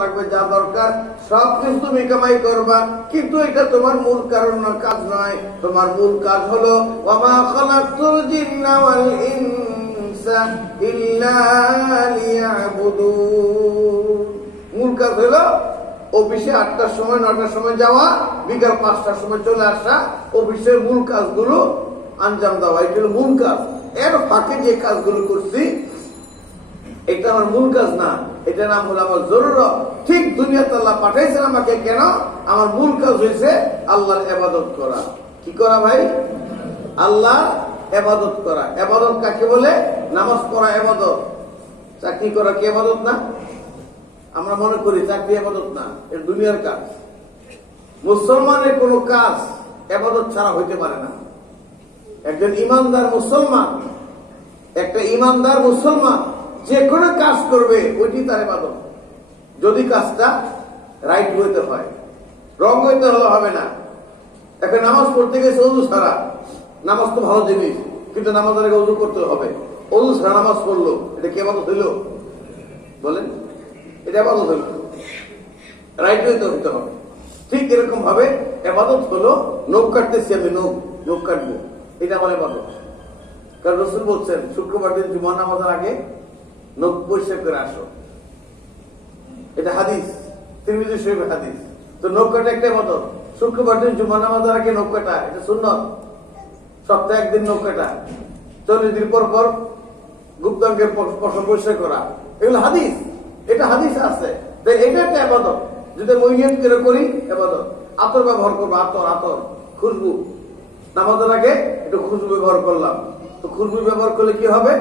লাগবে, যা দরকার সবকিছু তুমি কামাই করবা, কিন্তু এটা তোমার মূল কারণ না, কাজ নয়। তোমার মূল কাজ হলো ওয়ামা খালাকতুল জিন্না ওয়াল ইনসা ইল্লা লিয়াবুদুন। মূল কাজ হলো অফিসে 8টার সময় 9টার সময় যাওয়া, বিকাল 5টার সময় চলে আসা, অফিসের মূল কাজগুলো আঞ্জাম দেওয়া, এটা হলো মূল কাজ। এর ফাঁকে যে কাজগুলো করছি এটা আমার মূল কাজ না, এটা নাম হলো আমার জরুরত। ঠিক দুনিয়াতে আল্লাহ পাঠাইছেন আমাকে কেন? আমার মূল কাজ হয়েছে আল্লাহর ইবাদত করা। কি করা ভাই? আল্লাহর ইবাদত করা। ইবাদত কাকে বলে? নামাজ পড়া ইবাদত। চাকরি করা কি ইবাদত না? আমরা মনে করি চাকরি ইবাদত না, এটা দুনিয়ার কাজ। মুসলমানের কোন কাজ ইবাদত ছাড়া হইতে পারে না। একজন ইমানদার মুসলমান, একটা ইমানদার মুসলমান যে কোনো কাজ করবে ওইটি তার ইবাদত, যদি কাজটা রাইট হইতে হয়। রং হইতে হলে হবে না। একটা নামাজ পড়তে গেছে ওযু ছাড়া, নামাজ তো ভালো জিনিস, কিন্তু নামাজের আগে ওযু করতে হবে। ওযু ছাড়া নামাজ পড়লো, এটা কি ইবাদত হইল? বলেন, এটা ইবাদত হইল? রাইট হইতে হবে। ঠিক এরকম ভাবে ইবাদত হলো নখ কাটতেছি, আমি নখ কাটবো, এটা আমার ইবাদত। কারণ রাসূল বলছেন শুক্রবার দিন জুমার নামাজের আগে নখ পরিষ্কার করে আসো, এটা হাদিস, তিরমিজি শরীফের হাদিস। তো নখ কাটা একটা ইবাদত। শুক্রবার দিন জুমার নামাজের আগে নখ কাটা, এটা সুন্নাত। সপ্তাহে একদিন নখ কাটা, 40 দিন পর পর গুপ্তাঙ্গের পশম পরিষ্কার করা, এগুলো হাদিস, এটা হাদিস আছে। এটা একটা ইবাদত, যদি ওই নিয়ত করে করি ইবাদত। আতর ব্যবহার করবো, আতর খুশবু, নামাজের আগে একটু খুশবু ব্যবহার করলাম। তো খুশবু ব্যবহার করলে কি হবে?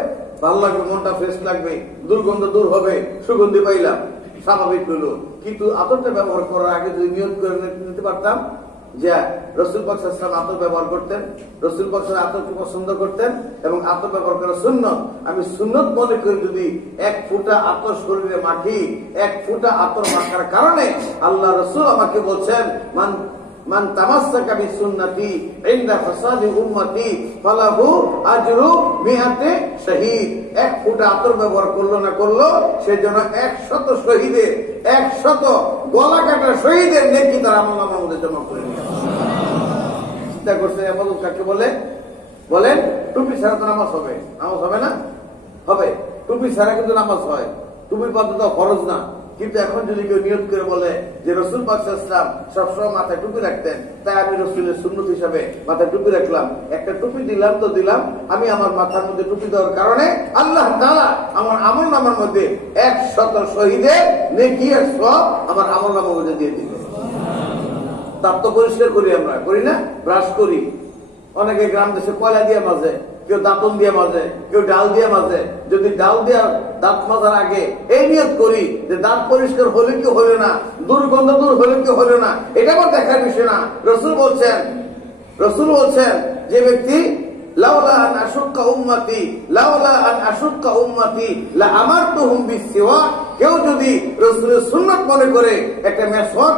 ভালো লাগবে, মনটা ফ্রেশ লাগবে, দুর্গন্ধ দূর হবে, সুগন্ধি পাইলাম, স্বাভাবিক হলো। কিন্তু আতরটা ব্যবহার করার আগে যদি নিয়ত করে নিতে পারতাম যে রাসূল পাক সাল্লাল্লাহু আলাইহি ওয়াসাল্লাম আতর ব্যবহার করতেন, রাসূল পাক সাল্লাল্লাহু আলাইহি ওয়াসাল্লাম আতরকে পছন্দ করতেন এবং আতর ব্যবহার করা সুন্নাত, আমি সুন্নাত মনে করি যদি 1 ফোঁটা আতর শরীরে মাখি, 1 ফোঁটা আতর মাখার কারণে আল্লাহ রাসূল আমাকে বলছেন মান তামাসসাকা বিসুন্নতি ইনদা ফাসাদি উম্মতি ফালাহু আজরু মিআতি শহীদ। 1 ফোঁটা আতর ব্যবহার করলো না করলো, সেজন্য 100 শহীদের, 100 গলা কাটা শহীদের নেকি তার আমলনামার মধ্যে জমা করে নিয়ে আসে। চিন্তা করছে ইবাদত কাকে বলে? বলেন, টুপি ছাড়া তো নামাজ হবে? নামাজ হবে না? হবে। টুপি ছাড়া কিন্তু নামাজ হয়। টুপির পদ্ধতি ফরজ না, কিন্তু এখন যদি কেউ নিয়ত করে বলে যে রাসূল পাক সাল্লাল্লাহু আলাইহি ওয়াসাল্লাম সবসময় মাথায় টুপি রাখতেন, তাই আমি রাসূলের সুন্নত হিসাবে মাথায় টুপি রাখলাম, একটা টুপি দিলাম তো দিলাম, আমি আমার মাথার মধ্যে টুপি দেওয়ার কারণে আল্লাহ তাআলা আমার আমলনামার মধ্যে 100 শহীদের নেকি আর সওয়াব আমার আমলনামার মধ্যে দিয়ে দিবেন। তার তো পরিষ্কার করি, আমরা করি না? ব্রাশ করি। অনেকে গ্রাম দেশে কয়লা দিয়ে মাজে, কেউ দাঁতন দিয়ে মাজে, কেউ ডাল দিয়ে মাজে। যদি ডাল দিয়ে দাঁত মাজার আগে এই নিয়ত করি যে দাঁত পরিষ্কার হলে কি হলো না, দুর্গন্ধ দূর হলে কি হলো না, এটা আমার দেখার বিষয় না। রাসূল বলছেন যে ব্যক্তি লাউলা আন আশুক্কা উম্মতি লা আমারতুহুম বিসওয়াক, কেউ যদি রাসূলের সুন্নাত মনে করে একটা মেসওয়াক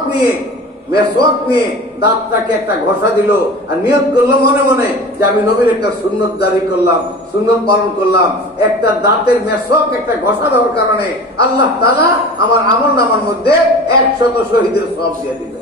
নিয়ে দাঁতটাকে একটা ঘষা দিল আর নিয়ত করলো মনে মনে যে আমি নবীর একটা সুন্নত জারি করলাম, সুন্নত পালন করলাম, একটা দাঁতের মেসওয়াক একটা ঘষা দেওয়ার কারণে আল্লাহ তাআলা আমার আমলনামার মধ্যে 100 শহীদের সওয়াব দিয়ে দিবেন।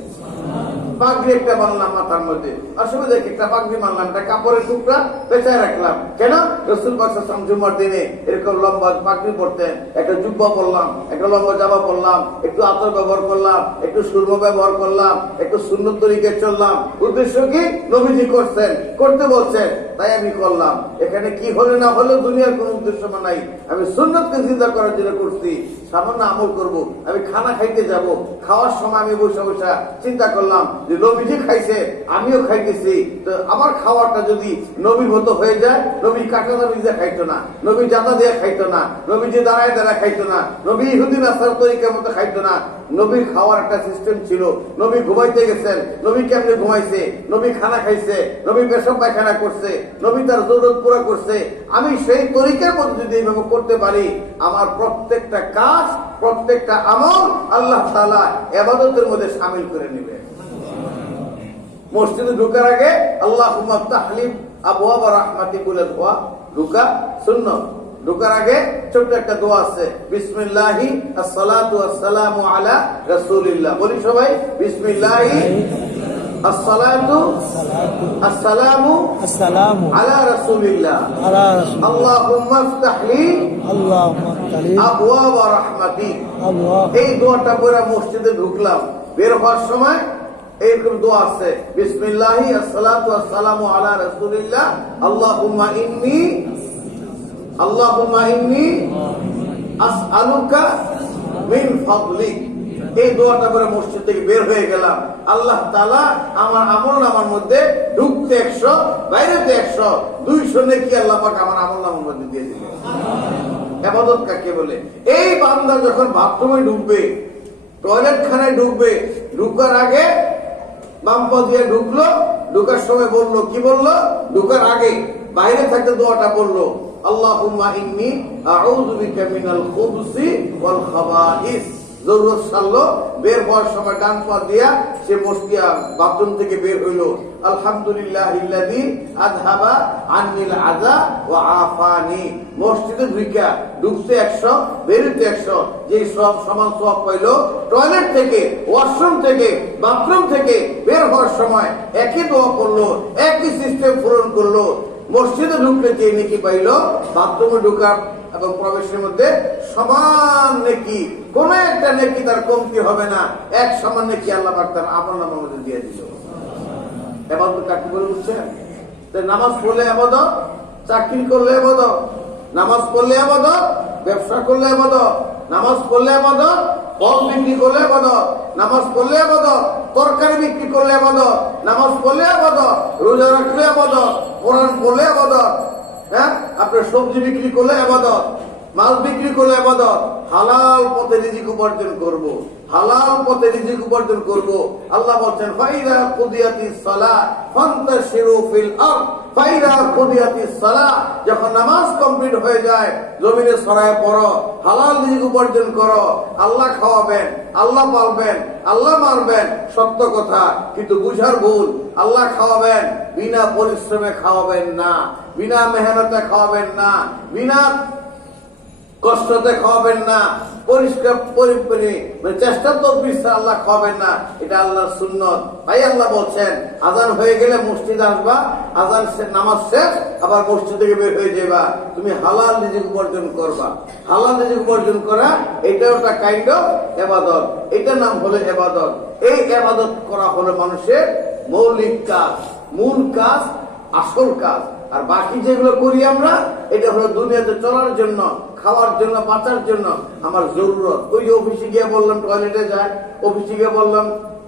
পাগড়ি একটা বানলাম মাথার মধ্যে, অসুবিধা কি? একটা পাগড়ি মানলাম, একটা কাপড়ের টুকরা পেঁচায় রাখলাম। কেন? রাসূল পাক সাল্লাল্লাহু আলাইহি ওয়াসাল্লাম জুমার দিনে এরকম লম্বা পাগড়ি পরতেন। একটা জুব্বা পরলাম, একটা লম্বা জামা পরলাম, একটু আতর ব্যবহার করলাম, একটু সুরমা ব্যবহার করলাম, একটু সুন্নত তরিকায় চললাম। উদ্দেশ্য কি? নবীজি করছেন, করতে বলছেন, তাই আমি করলাম। এখানে কি হলে না হলেও দুনিয়ার কোন উদ্দেশ্য নাই, আমি সুন্নতকে জিন্দা করার জন্য করছি। সামান্য আমল করব, আমি খানা খাইতে যাব, খাওয়ার সময় আমি বসে বসে চিন্তা করলাম যে নবীজি খাইছে, আমিও খাইতেছি, তো আমার খাওয়াটা যদি নবীর মতো হয়ে যায়, নবী কাটা নবী দিয়ে খাইতো না, নবী জাদা দিয়ে খাইতো না, নবীজি দাঁড়ায় দাঁড়ায় খাইতো না, নবী ইহুদি নাসার তরিকার মতো খাইতো না। নবীর খাওয়ার একটা সিস্টেম ছিল। নবী ঘুমাইতে গেছেন, নবী কেমনে ঘুমাইছে, নবী খানা খাইছে, নবী পেশাব পায়খানা করছে, নবী তার জরুরত পুরা করছে। আমি সেই তরিকার মধ্যে যদি এইভাবে করতে পারি, আমার প্রত্যেকটা কাজ, প্রত্যেকটা আমল আল্লাহ তাআলা ইবাদতের মধ্যে শামিল করে নেবে। মসজিদে ঢোকার আগে আল্লাহুম্মা তাহলিব আবওয়াব রাহমাতি বলে ঢোকা সুন্নাত। ঢোকার আগে ছোট্ট একটা দোয়া আছে, বিসমিল্লাহি আসসালাতু আসসালামু আলা রাসূলিল্লাহ। বলি সবাই, বিসমিল্লাহি আসসালাতু আসসালামু আলা রাসূলিল্লাহ। আল্লাহুম্মা ইফতাহলি আবওয়াব রাহমাতিক। এই দোয়াটা পড়ে মসজিদে ঢুকলাম, বের হওয়ার সময় এইরকম দোয়া আছে, বিসমিল্লাহি আসসালাতু আসসালামু আলা রাসূলিল্লাহ আল্লাহুম্মা ইন্নী আসআলুকা মিন ফাদলিক। এই দোয়াটা করে মসজিদ থেকে বের হয়ে গেলাম, আল্লাহ তাআলা আমার আমলনামার মধ্যে ঢুকতে 100, বাইরেতে 100, 200 নেকি আল্লাহ পাক আমার আমলনামার মধ্যে দিয়ে দিলেন। ইবাদত কাকে বলে? এই বান্দা যখন বাথরুমে ঢুকবে, টয়লেট খানায় ঢুকবে, ঢুকার আগে বাম পা দিয়ে ঢুকলো, ঢুকার সময় বললো, কি বললো? ঢুকার আগে বাইরে থাকতে দোয়াটা বললো, আল্লাহুম্মা ইন্নী আউযু বিকা মিনাল খুবুসি ওয়াল খাবাইস। জরুরত সারলো, বের হওয়ার সময় ডান পা দিয়া সে মসজিদ বাথরুম থেকে বের হইল, আলহামদুলিল্লাহিল্লাযী আযহাবা আন্নিল আযা ওয়া আফানি। মসজিদে ঢুকতে 100, বেরোতে 100, যে সব সমান সওয়াব পাইলো। টয়লেট থেকে, ওয়াশরুম থেকে, বাথরুম থেকে বের হওয়ার সময় একই দোয়া করলো, একই সিস্টেম পূরণ করলো। মসজিদে ঢুকলে যে নেকি পাইলো, বাথরুমে ঢুকার এবং প্রবেশের মধ্যে সমান নেকি, কোন একটা নেকি তার কমতি হবে না। এক সমান নেকি আল্লাহ পাক তার আমলনামার মধ্যে দিয়ে দিল। ইবাদত কাকে বলে বুঝছেন? নামাজ পড়লে ইবাদত, চাকরি করলে ইবাদত, নামাজ পড়লে ইবাদত, ব্যবসা করলে ইবাদত, নামাজ পড়লে ইবাদত, ফল বিক্রি করলে ইবাদত, নামাজ পড়লে ইবাদত, তরকারি বিক্রি করলে ইবাদত, নামাজ পড়লে ইবাদত, রোজা রাখলে ইবাদত, কোরআন পড়লে ইবাদত, হ্যাঁ, আপনার সবজি বিক্রি করলে ইবাদত, মাছ বিক্রি করলে ইবাদত। হালাল পথে রিজিক উপার্জন করব, হালাল পথে রিজিক উপার্জন করব। আল্লাহ বলছেন, ফাইদা কুদিয়াতিস সালাহ ফান্তাশিরু ফিল আরদ। ফাইদা কুদিয়াতিস সালাহ, যখন নামাজ কমপ্লিট হয়ে যায়, জমিনে ছড়ায় পড়ো, হালাল রিজিক উপার্জন করো। আল্লাহ খাওয়াবেন, আল্লাহ পালবেন, আল্লাহ মারবেন, সত্য কথা, কিন্তু বুঝার ভুল। আল্লাহ খাওয়াবেন, বিনা পরিশ্রমে খাওয়াবেন না, বিনা মেহনতে খাওয়াবেন না, বিনা কষ্টতে খাওয়াবেন না, পরিষ্কার চেষ্টা তো আল্লাহ খাওয়াবেন না। এটা আল্লাহর সুন্নত। তাই আল্লাহ বলছেন, আজান হয়ে গেলে মসজিদ আসবা, আজান নামাজ শেষ, আবার মসজিদ থেকে বের হয়ে যাবা, তুমি হালাল রিজিক উপার্জন করবা। হালাল রিজিক উপার্জন করা এটাও একটা কাইন্ড অফ ইবাদত, এটার নাম হলো ইবাদত। এই ইবাদত করা হলো মানুষের মৌলিক কাজ, মূল কাজ, আসল কাজ। আর বাকি যেগুলো করি আমরা, এটা হলো দুনিয়াতে চলার জন্য, খাওয়ার জন্য, বাঁচার জন্য আমার জরুরত। ওই যে অফিসে গিয়ে বললাম টয়লেটে যায়, অফিসে গিয়ে বললাম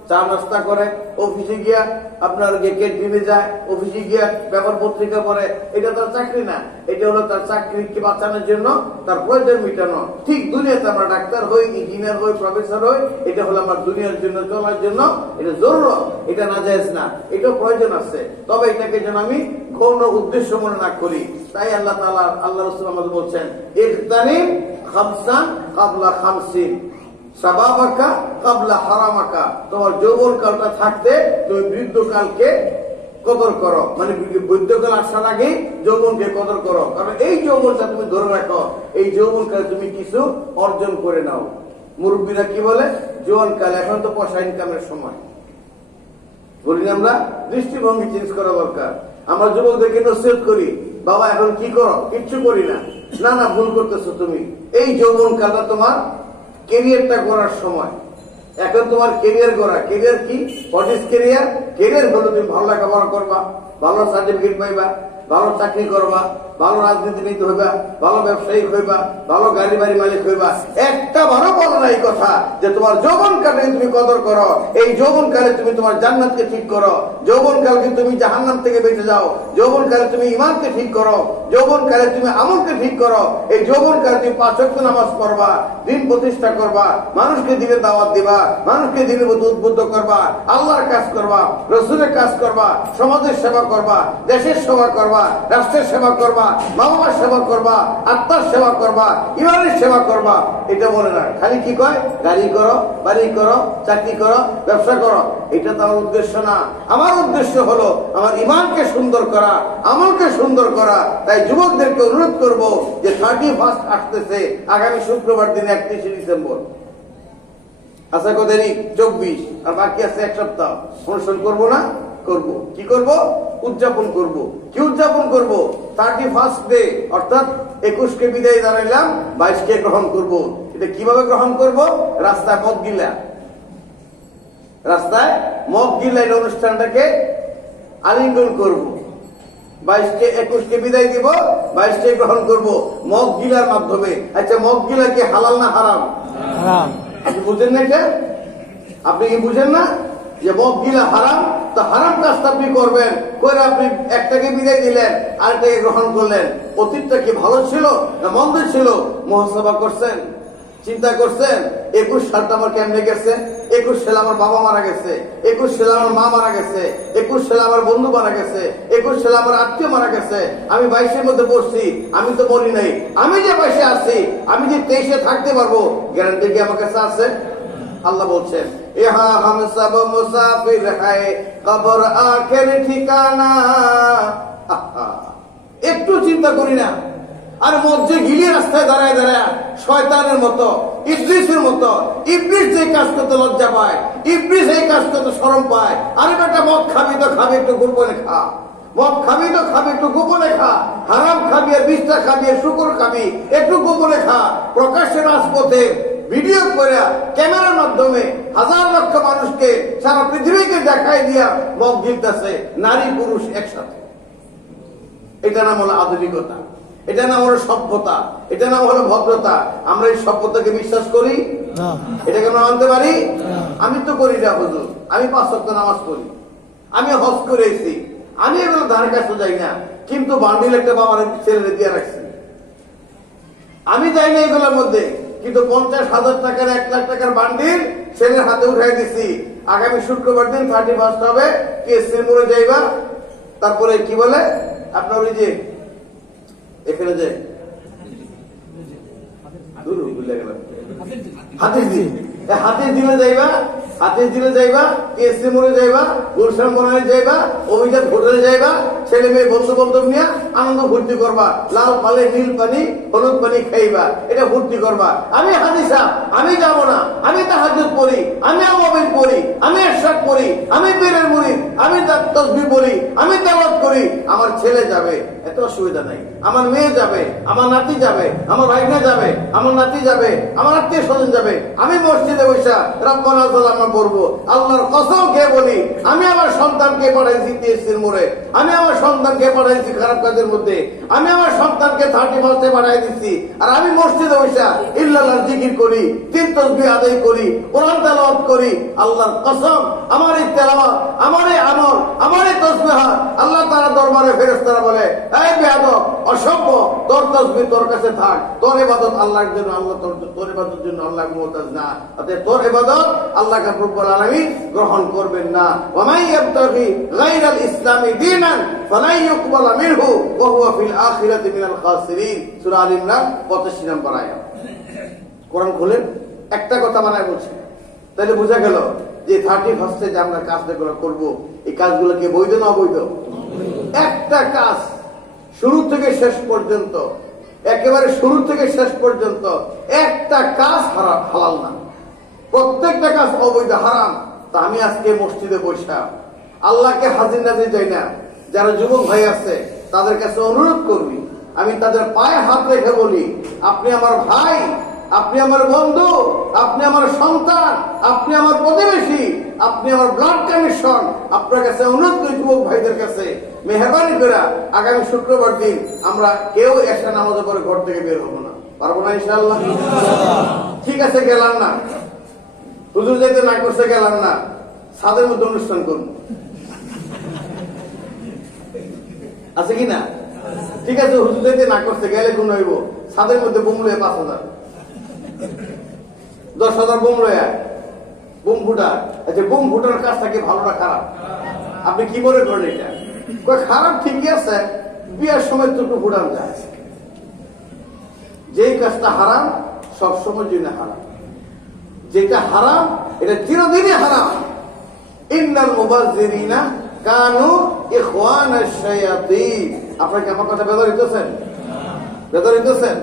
চা নাস্তা করে, অফিসে গিয়া আপনার ক্যান্টিনে যায়, অফিসে গিয়া পেপার পত্রিকা পড়ে, এটা তার চাকরি না, এটা হলো তার চাকরিকে বাঁচানোর জন্য, তার প্রয়োজন মেটানো। ঠিক দুনিয়াতে আমরা ডাক্তার হই, ইঞ্জিনিয়ার হই, প্রফেসর হই, এটা হলো আমার দুনিয়ার জন্য, চলার জন্য, এটা জরুরত, এটা নাজায়েজ না, এটাও প্রয়োজন আছে। তবে এটাকে যেন আমি গৌণ উদ্দেশ্য মনে না করি। তাই আল্লাহ তাআলা, আল্লাহ রাসূল আমাদের বলছেন, ইগতানিম খামসান কাবলা খামসিন শাবাবাকা কাবলা হারামাকা। তোমার যৌবন কালটা থাকতে তুমি বৃদ্ধকালকে কদর করো, মানে বৃদ্ধকাল আসার আগে যৌবনকে কদর করো। কারণ এই যৌবনটা তুমি ধরে রাখো, এই যৌবনকালে তুমি কিছু অর্জন করে নাও। মুরব্বীরা কি বলে, জোয়ানকাল, এখন তো পয়সা ইনকামের সময়। বলি আমরা, দৃষ্টিভঙ্গি চেঞ্জ করা দরকার। আমরা যুবকদেরকে নসিহত করি, বাবা এখন কি করো? কিচ্ছু করি না। না না, ভুল করতেছো তুমি। এই যৌবনকালটা তোমার কেরিয়ারটা করার সময়। এখন তোমার কেরিয়ার করা, কেরিয়ার কি? What is career? কেরিয়ার হলো তুমি ভালো লেখাপড়া করবা, ভালো সার্টিফিকেট পাইবা, ভালো চাকরি করবা, ভালো রাজনীতিবিদ হইবা, ভালো ব্যবসায়িক হইবা, ভালো গাড়ি বাড়ি মালিক হইবা। একটা বারো বলো না এই কথা যে তোমার যৌবনকালে তুমি কদর করো, এই যৌবনকালে তুমি তোমার জান্নাতকে ঠিক করো, যৌবনকালকে তুমি জাহান্নাম থেকে বেঁচে যাও, যৌবনকালে তুমি ইমানকে ঠিক করো, যৌবনকালে তুমি আমলকে ঠিক করো, এই যৌবনকালে তুমি 5 ওয়াক্ত নামাজ পড়বা, দিন প্রতিষ্ঠা করবা, মানুষকে দিনের দাওয়াত দিবা, মানুষকে দিনের মতো উদ্বুদ্ধ করবা, আল্লাহর কাজ করবা, রসুলের কাজ করবা, সমাজের সেবা করবা, দেশের সেবা করবা, রাষ্ট্রের সেবা করবা, করবা, বাবা মার সেবা করবা, আত্মার সেবা করবা, ইমানের সেবা করবা, এটা বলে না। খালি কি কয়, গাড়ি করো, বাড়ি করো, চাকরি করো, ব্যবসা করো। এটা তো আমার উদ্দেশ্য না। আমার উদ্দেশ্য হলো আমার ইমানকে সুন্দর করা, আমলকে সুন্দর করা। তাই যুবকদেরকে অনুরোধ করব যে 31 আসতেছে আগামী শুক্রবার দিন 31 ডিসেম্বর। আশা করি 24 আর বাকি আছে 1 সপ্তাহ। অনুষ্ঠান করবো না? করব। কি করব? উদযাপন করব। কি উদযাপন করব? 31 ডে অর্থাৎ 21কে বিদায় জানাইলাম, 22কে গ্রহণ করব। এটা কিভাবে গ্রহণ করব? রাস্তায় মদ গিলা, রাস্তায় মদ গিলা এই অনুষ্ঠানটাকে আলিঙ্গন করব। 22কে 21কে বিদায় দিব, 22কে গ্রহণ করব মদ গিলার মাধ্যমে। আচ্ছা, মদ গিলা কি হালাল না হারাম? হারাম। আপনি বুঝেন না এটা? আপনি কি বুঝেন না যে মদ গিলা হারাম? তো হারাম কাজটা আপনি করবেন, করে আপনি একটাকে বিদায় দিলেন, আরেকটাকে গ্রহণ করলেন। অতীতটা কি ভালো ছিল না মন্দ ছিল? মুহাসাবা করছেন? চিন্তা করছেন 21 সালটা আমার কেমনে গেছে? 21 সালে আমার বাবা মারা গেছে, 21 সালে আমার মা মারা গেছে, 21 সালে আমার বন্ধু মারা গেছে, 21 সালে আমার আত্মীয় মারা গেছে। আমি 22-এর মধ্যে পড়ছি, আমি তো মরি নাই। আমি যে 22-এ আছি, আমি যে 23-এ থাকতে পারবো, গ্যারান্টি কি আমার কাছে আছে? আল্লাহ বলছেন, ইহা হাম সব মুসাফির হ্যায়, কবর আখের ঠিকানা। একটু চিন্তা করি না। আর মধ্যে গিলিয়ে রাস্তায় দাঁড়ায় দাঁড়ায় শয়তানের মতো, ইবলিসের মতো। ইবলিস যে কাজ করতে লজ্জা পায়, ইবলিস এই কাজ করতে শরম পায়। আরে বেটা, মদ খাবি তো খাবি একটু গোপনে খা, মদ খাবি তো খাবি একটু গোপনে খা, হারাম খাবি আর বিষটা খাবি আর শুকর খাবি একটু গোপনে খা। প্রকাশ্যে রাজপথে ভিডিও করে ক্যামেরার মাধ্যমে হাজার লক্ষ মানুষকে সারা পৃথিবীকে দেখাই দিয়া মদ গিলতেছে নারী পুরুষ একসাথে। এটা নাম হলো আধুনিকতা, এটা নাম হলো সভ্যতা, এটা নাম হলো ভদ্রতা। আমরা এই সভ্যতাকে বিশ্বাস করি? এটাকে আমরা মানতে পারি? আমি তো করি না হুজুর, আমি 5 ওয়াক্ত নামাজ পড়ি, আমি হজ করে এসেছি, আমি এগুলো ধারে কাছে যাই না, কিন্তু বান্ডিল একটা বাবার ছেলে দিয়ে রাখছি। আমি যাই না এগুলোর মধ্যে, কিন্তু 50,000 টাকার 1 লাখ টাকার বান্ডিল ছেলের হাতে উঠাই দিছি। আগামী শুক্রবার দিন 31 হবে, কেসি মোড়ে যাইবা। তারপরে কি বলে আপনার ওই যে এখানে যে হাতের দিন, হাতের দিনে যাইবা, হাতের দিনে যাইবা, কেসি মোড়ে যাইবা, গুলশান মোড়ে যাইবা, অভিজাত হোটেলে যাইবা, ছেলে মেয়ে বন্ধু বান্ধব নিয়ে আনন্দ ফুর্তি করবা। লাল পালে নীল পানি হলুদ পানি খাইবা, এটা ফুর্তি করবা। আমি হাদিসা, আমি যাব না। আমি তাহাজ্জুদ পড়ি, আমি আওয়াবিল পড়ি, আমি ইরশাদ পড়ি, আমি পীরের মুরিদ, আমি তাসবিহ পড়ি, আমি তেলাওয়াত করি। আমার ছেলে যাবে, এত অসুবিধা নাই। আমার মেয়ে যাবে, আমার নাতি যাবে, আমার ভাইনা যাবে, আমার নাতি যাবে, আমার আত্মীয় স্বজন যাবে। আমি মসজিদে বসা রব্বানা সালামা পড়বো। আল্লাহর কসম খেয়ে বলি, আমি আমার সন্তানকে পাঠাইছি টিএসসির মোড়ে, আমি আমার সন্তানকে পাঠাইছি খারাপ কাজের মধ্যে, আমি আমার সন্তানকে 31 পাঠাই দিচ্ছি। আর আমি মসজিদে বসা ইল্লাল্লাহর জিকির করি, 3 তাসবিহ আদায় করি, কোরআন তেলাওয়াত করি। আল্লাহর কসম, আমার এই তেলাওয়াত, আমার এই আমল, আমার এই তাসবিহ আল্লাহ তাআলা দরবারে ফেরেশতারা বলে, এই বেয়াদব, অসভ্য, তোর তাসবিহ তোর কাছে থাক, তোর ইবাদত আল্লাহর জন্য, আল্লাহ তোর ইবাদতের জন্য আল্লাহ মুহতাজ না। অতএব তোর ইবাদত আল্লাহ রব্বুল আলামিন গ্রহণ করবেন না। ওয়া মান ইয়াবতাগি গায়রাল ইসলামি দীনান ফালাই ইউকবাল মিনহু ওয়া হুয়া ফিল আখিরাতি মিনাল খাসিরিন। সূরা আল ইমরান 85 নম্বর আয়াত। কোরআন খুলেন, একটা কথা বানায় বলছি, তাহলে বোঝা গেল যে 31 যে আমরা কাজগুলো করব, এই কাজগুলো কি বৈধ না অবৈধ? একটা কাজ শুরু থেকে শেষ পর্যন্ত, একেবারে শুরু থেকে শেষ পর্যন্ত একটা কাজ হালাল না, প্রত্যেকটা কাজ অবৈধ, হারাম। তা আমি আজকে মসজিদে বসা আল্লাহকে হাজির নাজির যাই না। যারা যুবক ভাই আছে তাদের কাছে অনুরোধ করবি, আমি তাদের পায়ে হাত রেখে বলি, আপনি আমার ভাই, আপনি আমার বন্ধু, আপনি আমার সন্তান, আপনি আমার প্রতিবেশী, আপনি আমার ব্লাড কানেকশন। আপনার কাছে অনুরোধ করি যুবক ভাইদের কাছে, মেহরবানি করে আগামী শুক্রবার দিন আমরা কেউ এসা নামাজের পরে ঘর থেকে বের হবো না। পারবো না ইনশাআল্লাহ? ঠিক আছে, গেলাম না, হুজুর যাইতে না করছে গেলাম না, ছাদের মধ্যে অনুষ্ঠান করবো, আছে কিনা? ঠিক আছে, হুজুর যাইতে না করছে গেলে কোন হইব, ছাদের মধ্যে বোম লয়ে 5,000 10,000 বোম লয়ে বোম ফুটা। আচ্ছা, বোম ফুটার কাজটা কি ভালো না খারাপ? আপনি কি মনে করেন? এটা খারাপ ঠিকই আছে, বিয়ার সময় তো একটু ফুটান যায়। যেই কাজটা হারাম সবসময় জন্য হারাম, যেটা হারাম এটা চিরদিনই হারাম। ইন্নাল মুবাজ্জিরিনা কানু ইখওয়ানাশ শায়াতিন। আপনারা কি আমার কথা বেদর হইতেছেন? বেদর হইতেছেন?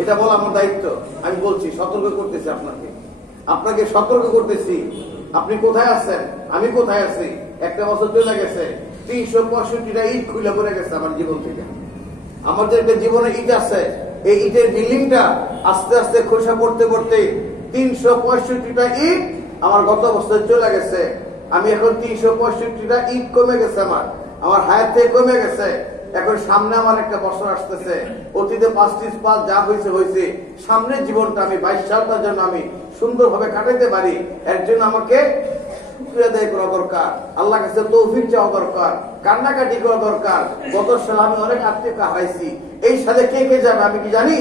এটা বলা আমার দায়িত্ব। আমি বলছি, সতর্ক করতেছি আপনাকে সতর্ক করতেছি। আপনি কোথায় আছেন, আমি কোথায় আছি? একটা বছর চলে গেছে, 365টা ইট খুলে পড়ে গেছে আমার জীবন থেকে। আমাদের একটা জীবনে ইট আছে, এই ইটের বিল্ডিংটা আস্তে আস্তে খোসা পড়তে পড়তে 365টা ইট আমার গত বছর চলে গেছে। আমি এখন 365টা ইট কমে গেছে, আমার হায়াত থেকে কমে গেছে। এখন সামনে আমার একটা বছর আসতেছে, অতীতে 5 পাঁচ যা হয়েছে হয়েছে, সামনের জীবনটা আমি 22 সালটার জন্য আমি সুন্দরভাবে কাটাতে পারি, এর জন্য আমাকে শুকরিয়া আদায় করা দরকার, আল্লাহ কাছে তৌফিক চাওয়া দরকার, কান্নাকাটি করা দরকার। গত সাল আমি অনেক আত্মীয়কে হারাইছি, এই সালে কে কে যাবে আমি কি জানি?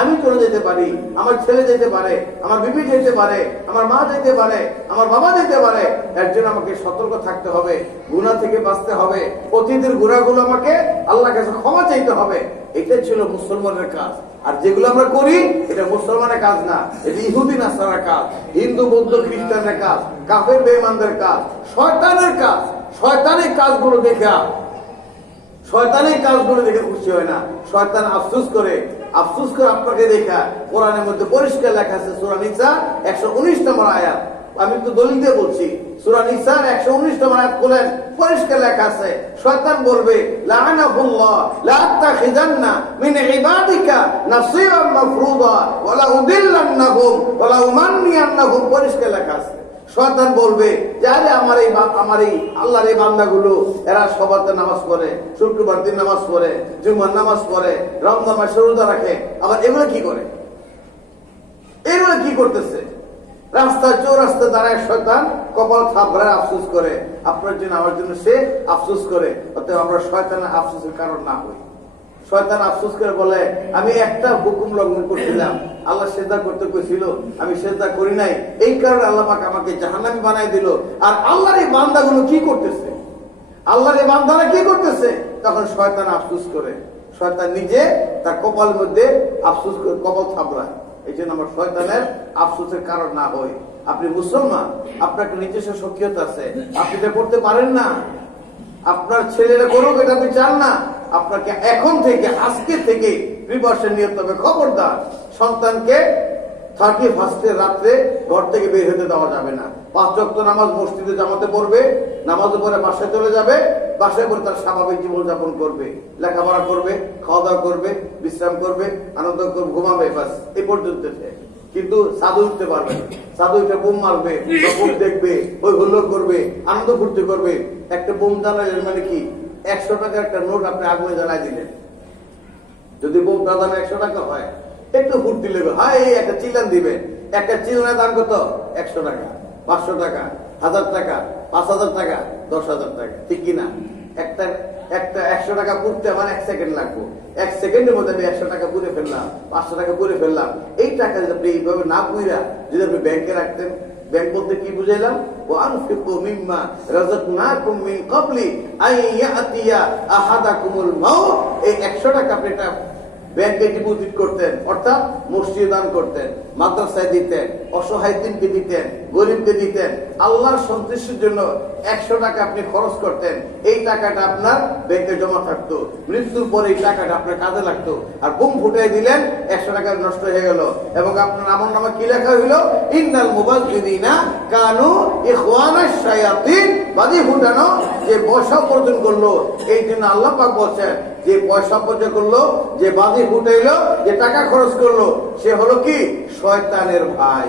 আমি চলে যেতে পারি, আমার ছেলে যেতে পারে, আমার বিবি যেতে পারে, আমার মা যেতে পারে, আমার বাবা যেতে পারে। এর জন্য আমাকে সতর্ক থাকতে হবে, গুনাহ থেকে বাঁচতে হবে, অতীতের গুনাহগুলো আমাকে আল্লাহর কাছে ক্ষমা চাইতে হবে। এটা ছিল মুসলমানের কাজ। আর যেগুলো আমরা করি এটা মুসলমানের কাজ না, এটা ইহুদি নাসারার কাজ, হিন্দু বৌদ্ধ খ্রিস্টানের কাজ, কাফের বেঈমানদের কাজ, শয়তানের কাজ। শয়তানের কাজগুলো দেখে খুশি হয় না, শয়তান আফসোস করে আপনাকে দেখা। কোরআনের মধ্যে পরিষ্কার লেখা আছে, সূরা নিসা 119 নম্বর আয়াত। আমি তো দলিল দিয়ে বলছি, সূরা নিসার 119 নম্বর আয়াত খোলেন, পরিষ্কার লেখা আছে, শয়তান বলবে লাআনাহুল্লাহ লা আত্তাখিযান্না মিন ইবাদিকা নাসীবাম মাফরুদা ওয়া লা উদিল্লান্নাহুম ওয়া লা উমান্নিয়ান্নাহুম। পরিষ্কার লেখা আছে, শয়তান বলবে যে আরে আমার এই আল্লাহর এই বান্দাগুলো এরা সবাতে নামাজ পড়ে, শুক্রবার দিন নামাজ পড়ে, জুমার নামাজ পড়ে, রমজান মাসে রোজা রাখে, আবার এগুলো কি করে? এগুলো কি করতেছে? রাস্তায় চৌরাস্তায় দাঁড়ায় শয়তান কপাল থাপড়ায় আফসোস করে, আপনার জন্য আমার জন্য সে আফসোস করে। অতএব আমরা শয়তানের আফসোসের কারণ না হই। শয়তান আফসোস করে বলে আমি একটা হুকুম লঙ্ঘন করছিলাম, আল্লাহ সেজদা করতে কইছিল, আমি সেজদা করি নাই, এই কারণে আল্লাহ আমাকে জাহান্নামী বানাই দিল। আর আল্লাহর এই বান্দাগুলো কি করতেছে? আল্লাহর এই বান্দারা কি করতেছে? তখন শয়তান আফসোস করে, শয়তান নিজে তার কপালের মধ্যে আফসোস করে কপাল থাপড়ায়। এই জন্য আমার শয়তানের আফসোসের কারণ না হই। আপনি মুসলমান, আপনার নিজস্ব সক্ষমতা আছে, আপনি এটা করতে পারেন না, আপনার ছেলেরা করুক এটা আপনি চান না, আপনাকে এখন থেকে আজকে থেকে প্রিপারেশন নিতে হবে। খবরদার সন্তানকে 31 রাত্রে ঘর থেকে বের হতে দেওয়া যাবে না। 5 ওয়াক্ত নামাজ মসজিদে জামাতে পড়বে, নামাজের পরে বাসায় চলে যাবে, বাসায় পরে তার স্বাভাবিক জীবনযাপন করবে, লেখাপড়া করবে, খাওয়া দাওয়া করবে, বিশ্রাম করবে, আনন্দ করবে, ঘুমাবে, বাস এই পর্যন্ত। কিন্তু সাধু উঠতে পারবে না, সাধু উঠে বোম মারবে, বোম দেখবে, ওই হুল্লোড় করবে, আনন্দ ফুর্তি করবে। একটা বোম জ্বালালেন মানে কি? 100 টাকার একটা নোট আপনি আগুনে জ্বালাই দিলেন, যদি বোম দাদানো 100 টাকা হয়, একটু ফুর্তি লেগে হয়, এই একটা চিলান দিবে, একটা চিলানের দাম কত? 100 টাকা, 500 টাকা, 1000 টাকা, 5000 টাকা, 10,000 টাকা, ঠিক কিনা? একটা 100 টাকা পুড়তে আমার 1 সেকেন্ড লাগবে, 1 সেকেন্ডের মধ্যে আমি 100 টাকা পুড়ে ফেললাম, 500 টাকা পুড়ে ফেললাম। এই টাকা যদি আপনি এইভাবে না পুড়া যদি আপনি ব্যাংকে রাখতেন, ব্যাংক বলতে কি বুঝাইলাম? ওয়ানফিকু মিম্মা রাযাকনাকুম মিন ক্বাবলি আন ইয়াতিয়া আহাদাকুমুল মাউত। এই 100 টাকা আপনি এটা ব্যাংকে ডিপোজিট করতেন, অর্থাৎ মসজিদে দান করতেন, মাদ্রাসায় দিতেন, অসহায় দিনকে দিতেন, গরিবকে দিতেন, আল্লাহর সন্তুষ্টির জন্য 100 টাকা আপনি খরচ করতেন। এই টাকাটা আপনার ব্যাংকে জমা থাকতো, মৃত্যুর পরে এই টাকাটা আপনার কাজে লাগতো। আর বুম ফুটাই দিলেন, 100 টাকা নষ্ট হয়ে গেল, এবং আপনার আমল নামা কি লেখা হইল? ইন্নাল মুবাজ্জিরিনা কানু ইখওয়ানাশ শায়াতিন। বাজি ফুটানো যে পয়সা উপার্জন করলো, এই জন্য আল্লাহ পাক বলছেন যে পয়সা উপার্জন করলো, যে বাজি ফুটাইলো, যে টাকা খরচ করলো, সে হলো কি? শয়তানের ভাই।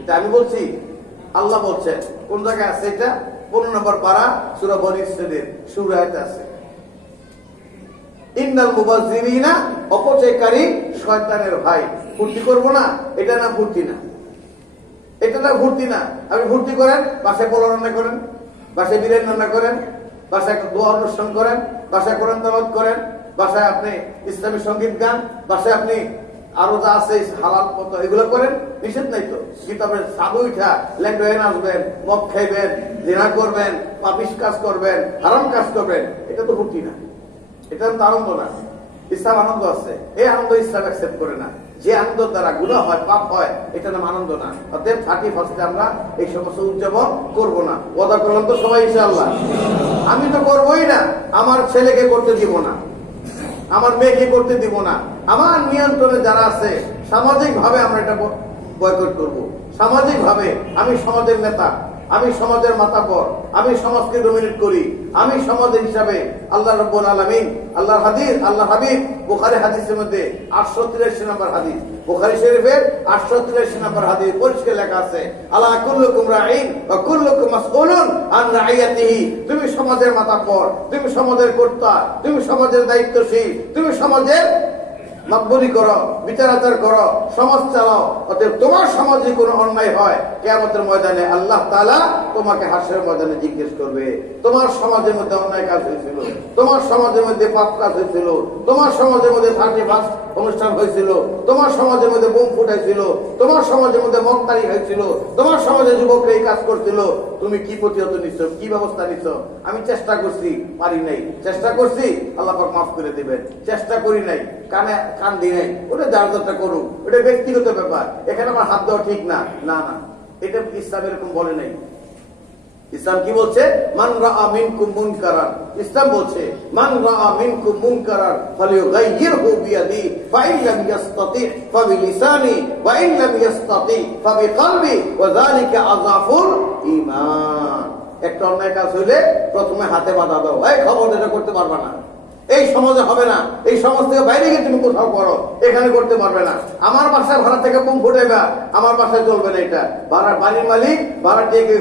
এটা আমি বলছি, আল্লাহ বলছেন। কোন জায়গায় আছে এটা? 15 নম্বর পারা সূরা বনী ইসরাঈলের শুরু আয়াতে আছে, ইন্নাল মুবাজ্জিরিনা, অপচয়কারী শয়তানের ভাই। ফুর্তি করবো না, এটা না ফুর্তি না, এটা না ফুর্তি না। আপনি ফুর্তি করেন, বাসায় পোলাও রান্না করেন, বাসায় বিরিয়ানি রান্না করেন, বাসায় দোয়া অনুষ্ঠান করেন, বাসায় কোরআন তেলাওয়াত করেন, বাসায় আপনি ইসলামী সঙ্গীত গান, বাসায় আপনি আরো যা আছে হালাল মতো এগুলো করেন, নিষেধ নাই তো। কিন্তু আপনি সাধু উঠা ল্যাংড়ে নাচবেন, মদ খাইবেন, জিনা করবেন, পাপিশ কাজ করবেন, হারাম কাজ করবেন, এটা তো ফুর্তি না, এটা তো আনন্দ না। ইসলাম আনন্দ আছে, এই আনন্দ ইসলাম অ্যাকসেপ্ট করে না। যে আনন্দ দ্বারা গুনাহ হয়, পাপ হয়, এটা নাম আনন্দ না। অতএব 31 আমরা এই সমস্ত উদযাপন করবো না। ওয়াদা করলাম তো সবাই ইনশাআল্লাহ। আমি তো করবোই না, আমার ছেলেকে করতে দিব না, আমার মেয়েকে করতে দিব না। আমার নিয়ন্ত্রণে যারা আছে সামাজিক ভাবে আমরা এটা বয়কট করব। সামাজিক ভাবে আমি সমাজের নেতা, আমি সমাজের মাতাবর, আমি সমাজকে ডমিনেট করি, আমি সমাজের হিসাবে আল্লাহ রাব্বুল আলামিন, আল্লাহর হাদিস, আল্লাহ হাবিব বুখারী হাদিসের মধ্যে 883 নম্বর হাদিস, বুখারী শরীফের 883 নম্বর হাদিস পরিষ্কার লেখা আছে, আলা কুল্লুকুম রাঈন ওয়া কুল্লুকুম মাসউলুন আন রাইয়াতিহি। তুমি সমাজের মাতাবর, তুমি সমাজের কর্তা, তুমি সমাজের দায়িত্বশীল, তুমি সমাজের মাতবরি করো, বিচার আচার করো, সমাজ চালাও। অতএব তোমার সমাজে কোনো অন্যায় হয়, কিয়ামতের ময়দানে আল্লাহ তাআলা তোমাকে হাসরের ময়দানে জিজ্ঞেস করবে, তোমার সমাজের মধ্যে অন্যায় কাজ হয়েছিল, তোমার সমাজের মধ্যে পাপ কাজ হয়েছিল, তোমার সমাজের মধ্যে 31 অনুষ্ঠান হয়েছিল, তোমার সমাজের মধ্যে বোম ফুটাইছিল, তোমার সমাজের মধ্যে মক্তারি হয়েছিল, তোমার সমাজের যুবকরা এই কাজ করছিল, তুমি কি প্রতিহত নিচ্ছ, কি ব্যবস্থা নিচ্ছ? আমি চেষ্টা করছি, পারি নাই। চেষ্টা করছি, আল্লাহ পাক মাফ করে দিবেন। চেষ্টা করি নাই, কান দিই নাই, ওটা যার যারটা করুক, ওটা ব্যক্তিগত ব্যাপার, এখানে আমার হাত দেওয়া ঠিক না। না না, এটা ইসলাম এরকম বলে নাই। ইসলাম কি বলছে? মান রাআ মিনকুম মুনকারান। ইসলাম বলছে মান রাআ মিনকুম মুনকারান ফালিয়ুগাইয়িরহু বিয়াদি ফাইন লাম ইস্তাতি ফাবিলিসানি ওয়া ইন লাম ইস্তাতি ফাবিকলবি ওয়া যালিকা আযাফুল ঈমান। একটা অন্যায় কাজ হইলে প্রথমে হাতে বাধা দাও, এই খবর এটা করতে পারবে না, এই সমাজে হবে না, এই সমাজ থেকে বাইরে গিয়ে তুমি কোথাও করো, এখানে করতে পারবে না। আমার বাসায় ভাড়া থেকে বোম ফুটাইবা, আমার বাসায় চলবে না। এটা বাড়ির মালিক ভাড়াটিয়াকে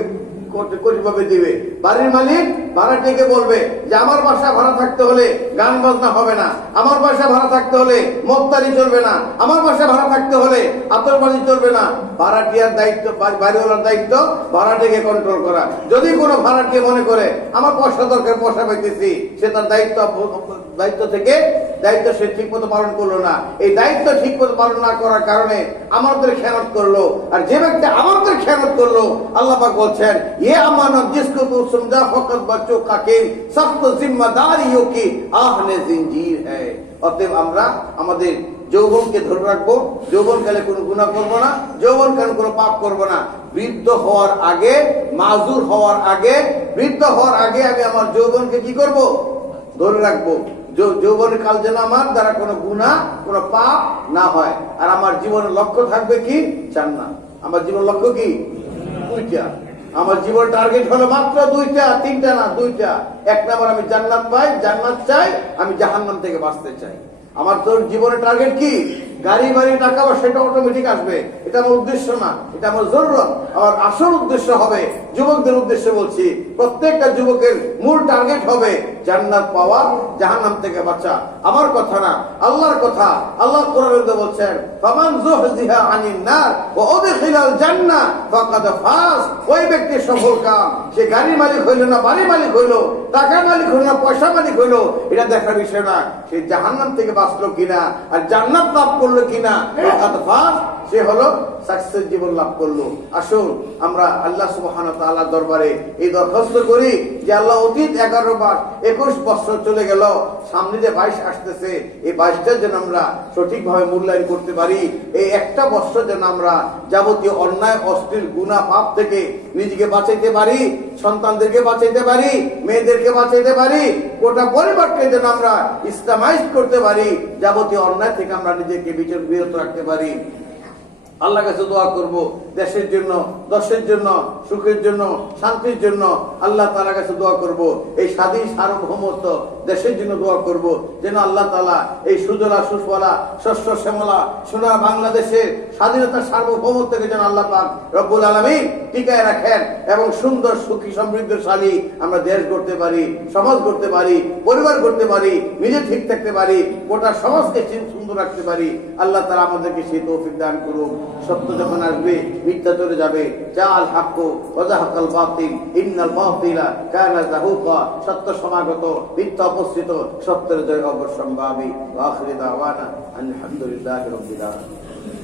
কিভাবে দিবে? বাড়ির মালিক ভাড়াটিয়াকে বলবে যে আমার বাসায় ভাড়া থাকতে হলে গান বাজনা হবে না, আমার বাসায় ভাড়া থাকতে হলে মদতারি চলবে না, আমার বাসায় ভাড়া থাকতে হলে আতশবাজি চলবে না। ভাড়াটিয়ার দায়িত্ব, বাড়িওয়ালার দায়িত্ব ভাড়াটিয়াকে কন্ট্রোল করা। যদি কোনো ভাড়াটিয়া মনে করে আমার পয়সা দরকার, পয়সা পাইতেছি, সে তার দায়িত্ব থেকে দায়িত্ব সে ঠিক মতো পালন করলো না। এই দায়িত্ব ঠিক মতো পালন না করার কারণে আমাদের খেয়ানত করলো। আর যে ব্যক্তি আমাদের খেয়ানত করলো, আল্লাহ পাক বলছেন ये अमानत जिसको तू समझा फकत बच्चों का खेल सख्त जिम्मेदारियों की आहने जिंजीर है। অতএব আমরা আমাদের যৌবনকে ধরে রাখবো, যৌবনকালে কোনো গুনাহ করবো না, যৌবনকালে কোনো পাপ করবো না। বৃদ্ধ হওয়ার আগে, মাজুর হওয়ার আগে, বৃদ্ধ হওয়ার আগে আমি আমার যৌবনকে কি করব? ধরে রাখবো। যৌবনের কাল যেন আমার দ্বারা কোনো গুনাহ, কোনো পাপ না হয়। আর আমার জীবনের লক্ষ্য থাকবে কি? জান্নাত। আমার জীবন লক্ষ্য কি? দুইটা। আমার জীবন টার্গেট হলো মাত্র দুইটা, তিনটা না, দুইটা। এক নাম্বার আমি জান্নাত পাই, জান্নাত চাই, আমি জাহান্নাম থেকে বাঁচতে চাই। আমার তোর জীবনের টার্গেট কি? গাড়ি বাড়ি টাকা, সেটা অটোমেটিক আসবে, এটা আমার উদ্দেশ্য না, এটা আমার জরুরত। আমার আসল উদ্দেশ্য হবে, যুবকদের উদ্দেশ্যে বলছি, প্রত্যেকটা যুবকের মূল টার্গেট হবে জান্নাত পাওয়া, জাহান্নাম থেকে বাঁচা। আমার কথা না, আল্লাহর কথা। আল্লাহ কোরআনে বলছেন ফামান যুহজিহা আনিন নার ওয়া উদখিলাল জান্নাহ ফাকাদ ফাজ। ওই ব্যক্তি সফল কাম। সে গাড়ির মালিক হইল না, বাড়ির মালিক হইল, টাকার মালিক হইল না, পয়সা মালিক হইল, এটা দেখার বিষয় না। সে জাহান্নাম থেকে বাঁচলো কিনা আর জান্নাত লাভ করলো কিনা, ফাকাদ ফাজ, সে হলো সাকসেস, জীবন লাভ করলো। আসুন আমরা আল্লাহ সুবহানাহু ওয়া তাআলার দরবারে এই দরখাস্ত করি যে আল্লাহ, অতীত 11 মাস 21 বছর চলে গেল, সামনে যে 22 আসতেছে, এই 22টার যেন আমরা সঠিকভাবে মূল্যায়ন করতে পারি। এই একটা বছর যেন আমরা যাবতীয় অন্যায়, অশ্লীল, গুনাহ, পাপ থেকে নিজেকে বাঁচাইতে পারি, সন্তানদেরকে বাঁচাইতে পারি, মেয়েদেরকে বাঁচাইতে পারি, গোটা পরিবারকে যেন আমরা ইসলামাইজ করতে পারি, যাবতীয় অন্যায় থেকে আমরা নিজেকে বিরত রাখতে পারি। আল্লাহর কাছে দোয়া করব দেশের জন্য, দশের জন্য, সুখের জন্য, শান্তির জন্য। আল্লাহ তাআলার কাছে দোয়া করব এই স্বাধীন সার্বভৌমত্ব দেশের জন্য দোয়া করব, যেন আল্লাহ তাআলা এই সুজলা সুফলা শস্য শ্যামলা সোনার বাংলাদেশের স্বাধীনতার সার্বভৌমত্বকে যেন আল্লাহ পাক রব্বুল আলামিন টিকায় রাখেন এবং সুন্দর, সুখী, সমৃদ্ধশালী আমরা দেশ গড়তে পারি, সমাজ গড়তে পারি, পরিবার গড়তে পারি, নিজে ঠিক থাকতে পারি, গোটা সমাজকে সুন্দর রাখতে পারি। আল্লাহ তাআলা আমাদেরকে সেই তৌফিক দান করুন। সত্য যখন আসবে, মিথ্যা চলে যাবে। জাল হাক্কু ওয়া যাহাকাল বাতিল ইন্নাল বাতিলা কানা যাহুকা। সত্য সমাগত, মিথ্যা উপস্থিত, সত্যের জয় অবশ্যম্ভাবী। ওয়া আখিরু দাওয়ানা আলহামদুলিল্লাহি রাব্বিল আলামিন।